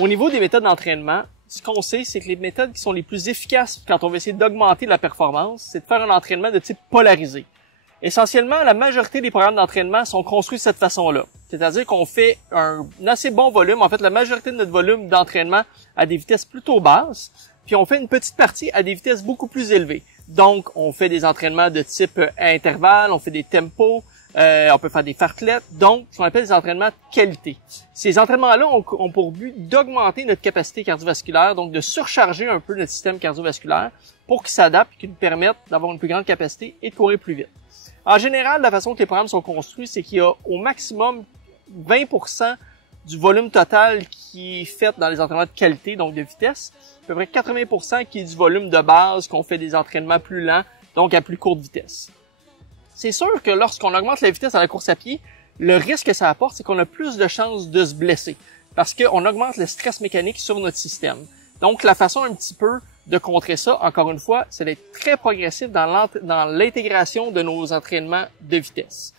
Au niveau des méthodes d'entraînement, ce qu'on sait, c'est que les méthodes qui sont les plus efficaces quand on veut essayer d'augmenter la performance, c'est de faire un entraînement de type polarisé. Essentiellement, la majorité des programmes d'entraînement sont construits de cette façon-là. C'est-à-dire qu'on fait un assez bon volume, en fait la majorité de notre volume d'entraînement à des vitesses plutôt basses, puis on fait une petite partie à des vitesses beaucoup plus élevées. Donc, on fait des entraînements de type intervalle, on fait des tempos, on peut faire des fartlets, donc ce qu'on appelle des entraînements de qualité. Ces entraînements-là ont pour but d'augmenter notre capacité cardiovasculaire, donc de surcharger un peu notre système cardiovasculaire pour qu'il s'adapte et qu'il nous permette d'avoir une plus grande capacité et de courir plus vite. En général, la façon que les programmes sont construits, c'est qu'il y a au maximum 20% du volume total qui est fait dans les entraînements de qualité, donc de vitesse, à peu près 80% qui est du volume de base, qu'on fait des entraînements plus lents, donc à plus courte vitesse. C'est sûr que lorsqu'on augmente la vitesse à la course à pied, le risque que ça apporte, c'est qu'on a plus de chances de se blesser parce qu'on augmente le stress mécanique sur notre système. Donc, la façon un petit peu de contrer ça, encore une fois, c'est d'être très progressif dans l'intégration de nos entraînements de vitesse.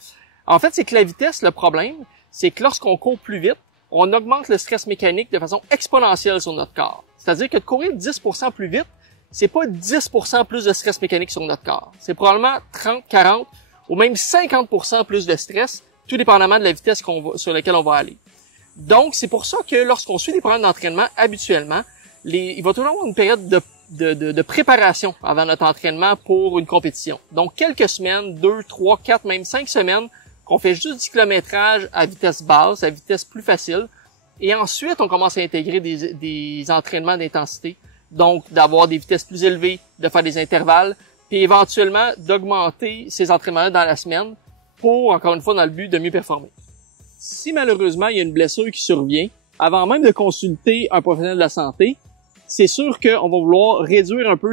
En fait, c'est que la vitesse, le problème, c'est que lorsqu'on court plus vite, on augmente le stress mécanique de façon exponentielle sur notre corps. C'est-à-dire que de courir 10% plus vite, c'est pas 10% plus de stress mécanique sur notre corps. C'est probablement 30, 40 ou même 50% plus de stress, tout dépendamment de la vitesse sur laquelle on va aller. Donc, c'est pour ça que lorsqu'on suit des programmes d'entraînement, habituellement, il va toujours avoir une période de préparation avant notre entraînement pour une compétition. Donc, quelques semaines, 2, 3, 4, même 5 semaines, qu'on fait juste du kilométrage à vitesse basse, à vitesse plus facile. Et ensuite, on commence à intégrer des entraînements d'intensité. Donc, d'avoir des vitesses plus élevées, de faire des intervalles, puis éventuellement d'augmenter ces entraînements-là dans la semaine pour, encore une fois, dans le but de mieux performer. Si malheureusement, il y a une blessure qui survient, avant même de consulter un professionnel de la santé, c'est sûr qu'on va vouloir réduire un peu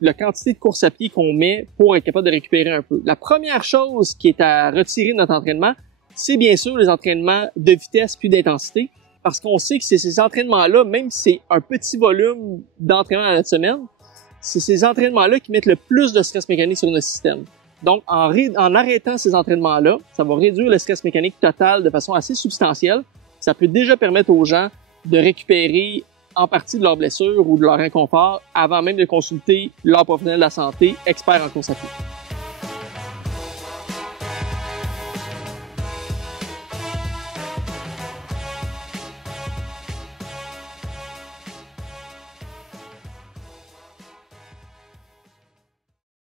la quantité de course à pied qu'on met pour être capable de récupérer un peu. La première chose qui est à retirer de notre entraînement, c'est bien sûr les entraînements de vitesse puis d'intensité, parce qu'on sait que c'est ces entraînements-là, même si c'est un petit volume d'entraînement à notre semaine, c'est ces entraînements-là qui mettent le plus de stress mécanique sur notre système. Donc, en arrêtant ces entraînements-là, ça va réduire le stress mécanique total de façon assez substantielle. Ça peut déjà permettre aux gens de récupérer en partie de leur blessure ou de leur inconfort avant même de consulter leur professionnel de la santé, expert en course à pied.